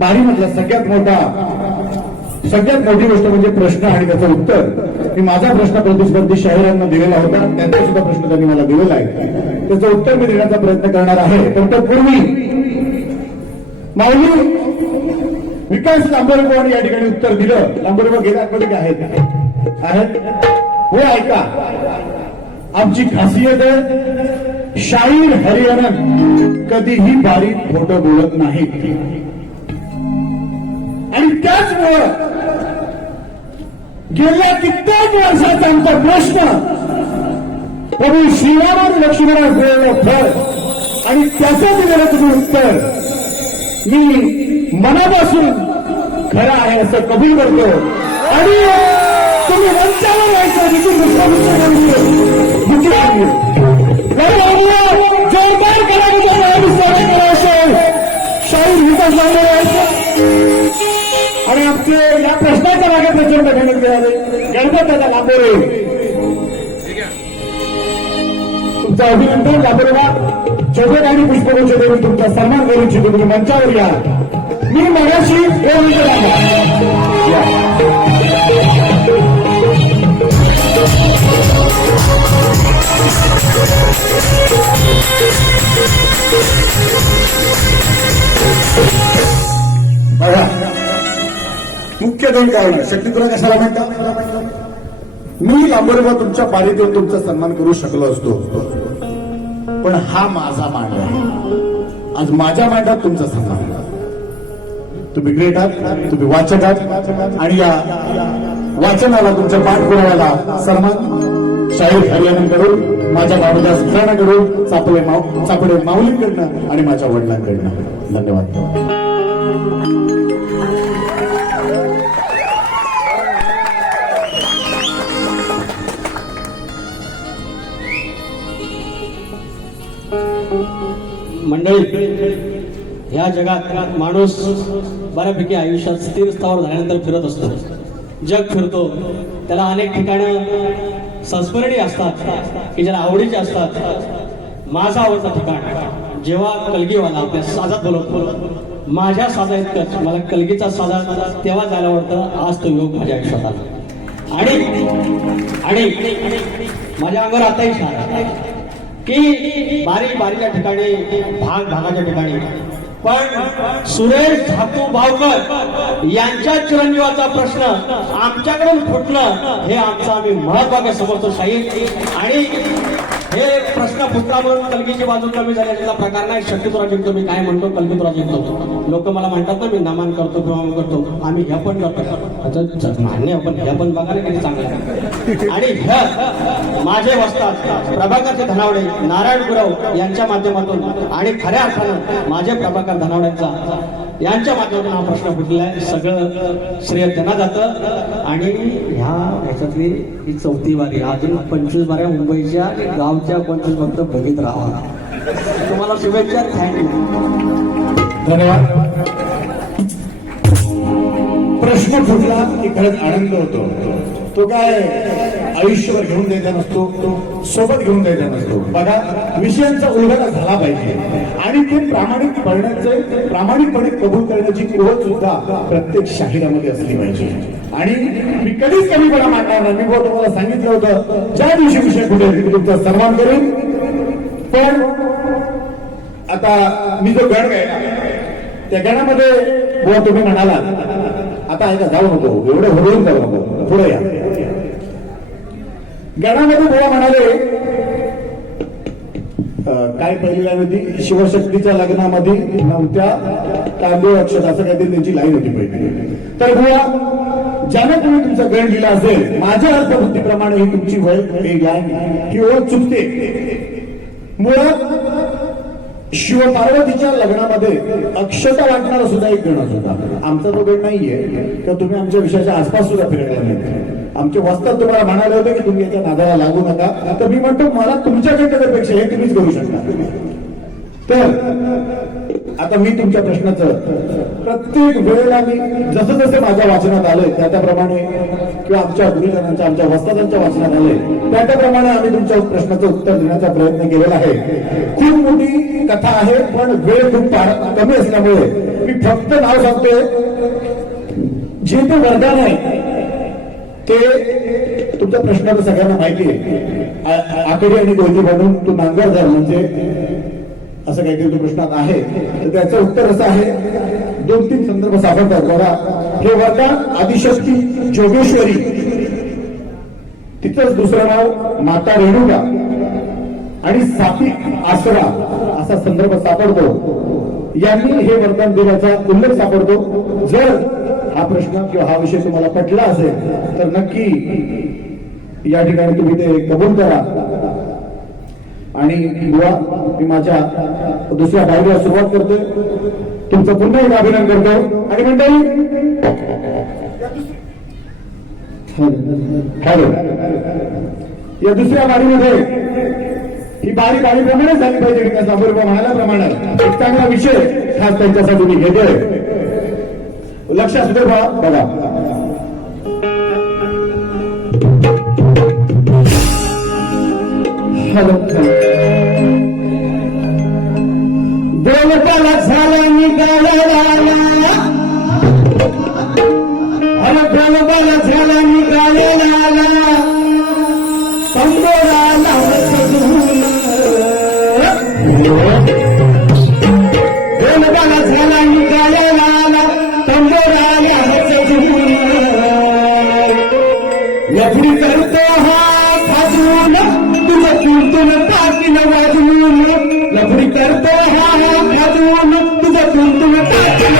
बारी मधला सगळ्यात मोठी गोष्ट म्हणजे प्रश्न आणि त्याचं उत्तर. मी माझा प्रश्न प्रतिस्पर्धी शाहिरांना दिलेला होता, त्यांचा सुद्धा प्रश्न त्यांनी मला दिलेला आहे, त्याचं उत्तर मी देण्याचा प्रयत्न करणार आहे. पण तत्पूर्वी माऊली विकास लांबोरेबांनी या ठिकाणी उत्तर दिलं. लांबोरेबा गेल्या आठवड्यात आहेत हो, ऐका. आमची खासियत आहे, शाहीर हरियाणा कधीही बारीक खोटं बोलत नाही. आणि त्याचमुळं गेल्या कित्येक वर्षाचा आमचा प्रश्न प्रभू श्रीराम आणि लक्ष्मणास दिलेलं फळ आणि त्याचं दिलेलं तुम्ही उत्तर मी मनापासून खरं आहे असं कबूल करतो. आणि तुम्ही मंचावर यायचं देखील दुसरा जोरदार करायचं शाहीर विकास लांबोरे यायचं. आणि आमचे या प्रश्नाच्या मागे प्रचंड मेहनत केल्याने गणपत दादा लांबोरे, तुमचं अभिनंदन. लांबोरेबा छोटे आणि पुष्पगुच्छ देऊन तुमचा सन्मान करू इच्छितो. तुम्ही मंचावर या. मी मगाशी बघा, मुख्य दोन कारण शक्तीपुरा कशाला म्हणतात. मी लांबोरेबा तुमच्या पारीत येऊन तुमचा सन्मान करू शकलो असतो, पण हा माझा मांड आहे. आज माझ्या मांडात तुमचा सन्मान. तुम्ही ग्रेट आहात, तुम्ही वाचक आहात आणि या वाचनाला तुमच्या पाठपुराव्याला सन्मान शाहीर हरियाणाकडून, माझ्या बाबूदास घराण्याकडून, चापडे माऊलींकडनं आणि माझ्या वडिलांकडनं. धन्यवाद. मंडळी, ह्या जगात माणूस बऱ्यापैकी आयुष्यात स्थिर स्थावर झाल्यानंतर फिरत असतो. जग फिरतो, त्याला अनेक ठिकाणं संस्मरणीय असतात की ज्याला आवडीचे असतात. माझं आवडतं ठिकाण जेव्हा कलगीवाला आपल्या साजात बोलवतो, माझ्या साजा इतकंच मला कलगीचा साजा तेव्हा जायला आवडतं. आज तो योग माझ्या आयुष्यात आला आणि माझ्या अंगावर आताही छान की बारीच्या ठिकाणी, भागाच्या ठिकाणी, पण सुरेश धातू भावकर यांच्या चिरंजीवाचा प्रश्न आमच्याकडून फुटलं हे आमचं आम्ही महत्वाचं समजतो शाहीर. आणि हे प्रश्न फुटला म्हणून कलगीची बाजू कमी झाली याचा प्रकार नाही. शक्तीपुरा जिंकतो, मी काय म्हणतो, कलगीपुरा जिंकतो. लोक मला म्हणतात ना मी नमन करतो किंवा करतो, आम्ही ह्या पण करतो. मान्य, आपण ह्या पण बघायला किती चांगलं. आणि ह्या माझे वस्तात प्रभाकरचे धनावडे, नारायण गुरव यांच्या माध्यमातून आणि खऱ्या अर्थानं माझे प्रभाकर धनावड्यांचा यांच्या माध्यमातून हा प्रश्न फुटलेला आहे. सगळं श्रेय त्यांना जातं. आणि ह्याच्यातली ही 4थी वारी, अजून 25 वाऱ्या मुंबईच्या गावच्या 25 फक्त बघित राहा. तुम्हाला शुभेच्छा. थँक्यू. धन्यवाद. प्रश्न फुटला की खरंच आनंद होतो. तो काय आयुष्यभर घेऊन द्यायचा नसतो, सोबत घेऊन द्यायचा नसतो. बघा, विषयांचा उलगडा झाला पाहिजे आणि ते प्रामाणिकपणे कबूल करण्याची कुवत सुद्धा प्रत्येक शाहिरामध्ये असली पाहिजे. आणि मी कधीच कमीपणा मानणार नाही. मी तुम्हाला सांगितलं होतं, ज्या दिवशी विषय कुठे तुमचा सन्मान करेन. पण आता मी जो गण गायला त्या गणामध्ये बुवा तुम्ही म्हणाला, आता ऐका, जाऊ नको एवढे होऊन जाऊ नको, पुढे या. गणामध्ये बुवा म्हणाले, काय पहिली लाईन होती, शिवशक्तीच्या लग्नामध्ये नव्हत्या तांदूळ अक्षत, असं काहीतरी त्यांची लाईन होती पहिली. तर बुवा, ज्याने तुम्ही तुमचा गण दिला असेल, माझ्या अर्थबुद्धीप्रमाणे ही तुमची लाईन ही ओळख चुकते. मुळात शिवपार्वतीच्या लग्नामध्ये अक्षता वाटणारा सुद्धा एक गण होता. आमचा तो गण नाहीये तर तुम्ही आमच्या विषयाच्या आसपास सुद्धा फिरकला नाही. आमचे वस्तात तुम्हाला म्हणाले होते की तुम्ही याच्या नादाला लागू नका. तर मी म्हणतो, मला तुमच्याकडे पेक्षा हे तुम्हीच करू शकता. तर आता मी तुमच्या प्रश्नाचं प्रत्येक वेळेला मी जसं जसं माझ्या वाचनात आलंय त्याप्रमाणे किंवा आमच्या गुरुजनांच्या आमच्या वस्तादांच्या वाचनात आलंय त्याप्रमाणे आम्ही तुमच्या प्रश्नाचं उत्तर देण्याचा प्रयत्न केलेला आहे. खूप मोठी कथा आहे पण वेळ खूप कमी असल्यामुळे मी फक्त नाव सांगतोय. जे ते वरदान आहे ते तुमच्या प्रश्नाचं सगळ्यांना माहिती आहे. आकडी आणि गोंदी बनून तू नांगरधर म्हणजे असं काहीतरी तो प्रश्नात आहे. तर त्याचं उत्तर असं आहे. 2-3 संदर्भ सापडतात बघा. हे वरदान आदिशक्ती जोगेश्वरी, तिचंच दुसरं नाव माता रेणुका आणि सात्विक आसरा असा संदर्भ सापडतो. यांनी हे वरदान दिल्याचा उल्लेख सापडतो. जर हा प्रश्न किंवा हा विषय तुम्हाला पटला असेल तर नक्की या ठिकाणी तुम्ही ते कबूल करा. आणि बुवा मी माझ्या दुसऱ्या डायरीला सुरुवात करतोय. तुमचं पुन्हा एक अभिनंदन करतो. आणि मंडळी हॅलो, या दुसऱ्या बारीमध्ये ही बारी बारीप्रमाणे झाली पाहिजे. विकास दांबोरेकर म्हणाल्याप्रमाणे एक चांगला विषय खास त्यांच्यासाठी मी घेतोय. लक्ष असू दे बघा. हॅलो, देवताला झाला निघाला, हॅलो देवताला झाला निघालेला कंबोराला देवताला झाला निघालेला कंबोराला लफडी करतो हा खाजून तुझं कीर्तन टाकीन वाजवून. लफडी करतो हा खाजून तुझं कीर्तन टाकीन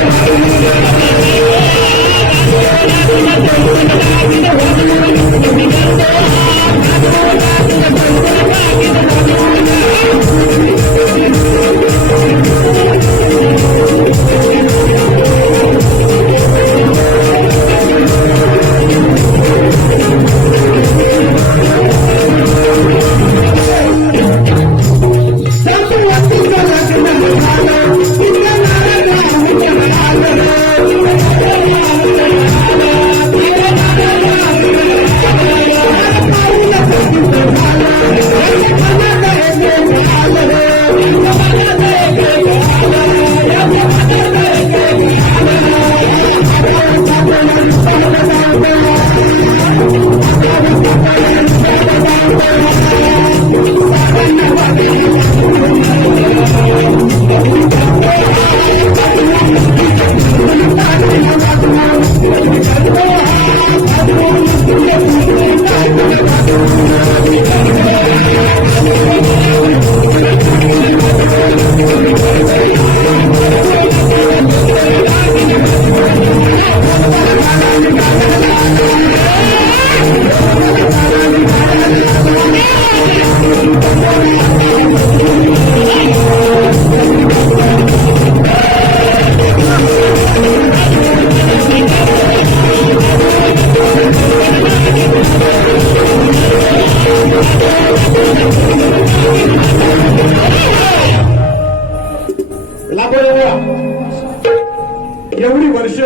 एवढी वर्ष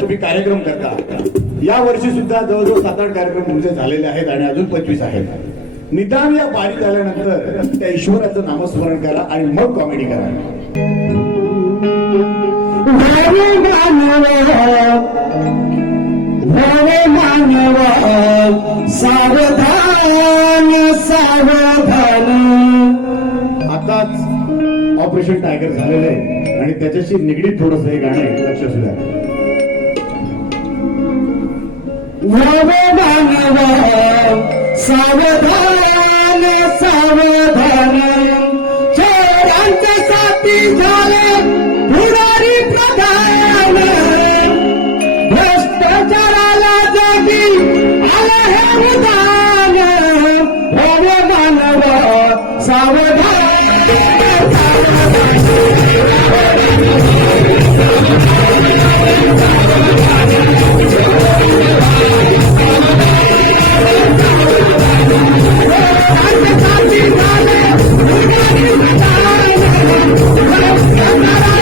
तुम्ही कार्यक्रम करता. या वर्षी सुद्धा जवळजवळ 7-8 कार्यक्रम तुमचे झालेले आहेत आणि अजून 25 आहेत. निदान या बारीत आल्यानंतर त्या ईश्वराचं नामस्मरण करा आणि मग कॉमेडी करा. आताच ऑपरेशन टायगर झालेलं आहे आणि त्याच्याशी निगडीत थोडस हे गाणं आहे. लक्ष असू द्या. सावधान सावधान चोरांच्या साथी झाले पुढारी प्रधान. भ्रष्टाचाराला जागी आला हे उदान. भव्य मानव सावधान. I'm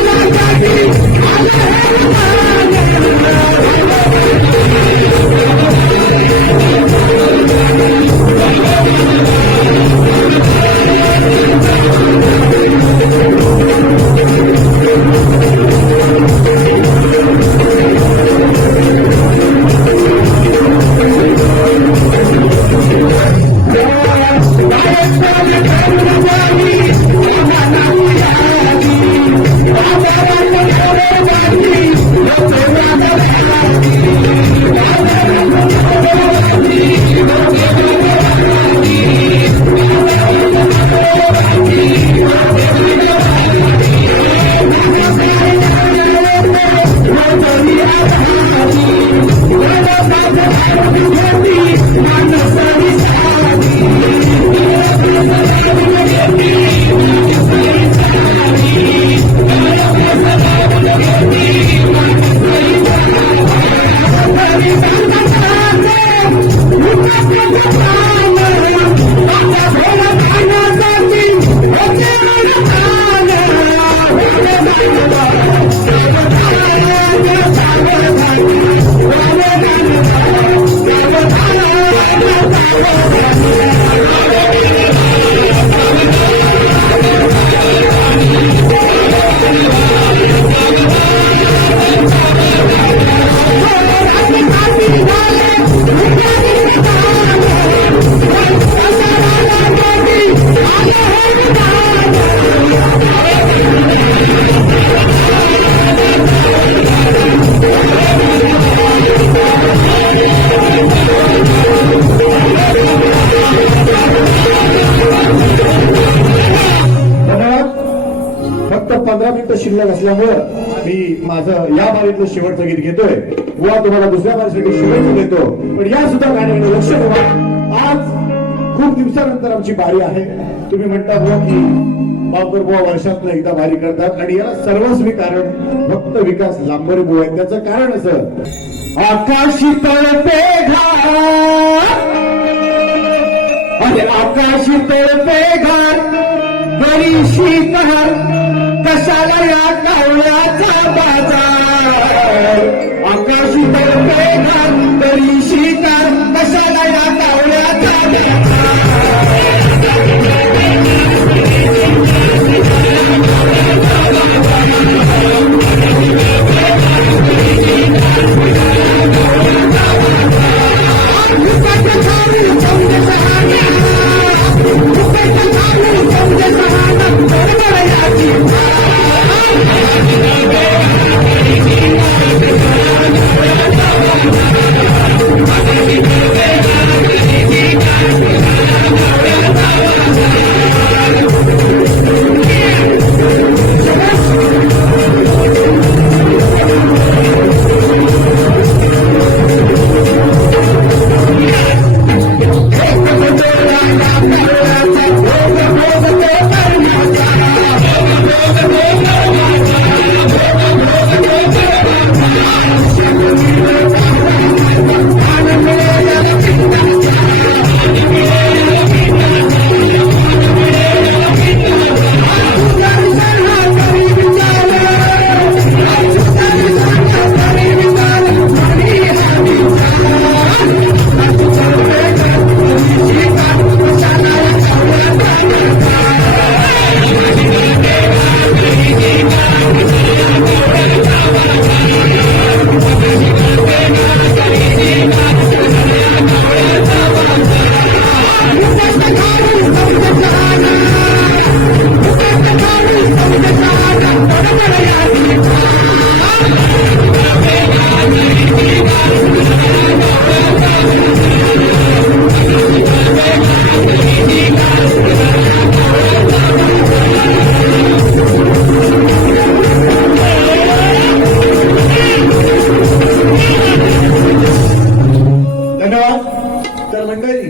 शिल्लक असल्यामुळं मी माझं या बारीतलं शेवटचं गीत घेतोय. बुवा तुम्हाला दुसऱ्या बारीसाठी शुभेच्छा देतो. पण या सुद्धा गाण्याकडे लक्ष ठेवा. आज खूप दिवसानंतर आमची बारी आहे. तुम्ही म्हणता बुवा की बाबर बुवा वर्षातनं एकदा बारी करतात आणि याला सर्वस्वी कारण फक्त विकास लांबरे बुवा आहेत. त्याचं कारण असं आकाशी तळपे घाट, अरे आकाशी तळपे घाट बरीशी तहार, कशाला या कावळ्याचा बाजार. आकाशी तळपे घाट बरीशी तहार, कशाला या कावळ्याचा बाजार. धन्यवाद. तर मंडळी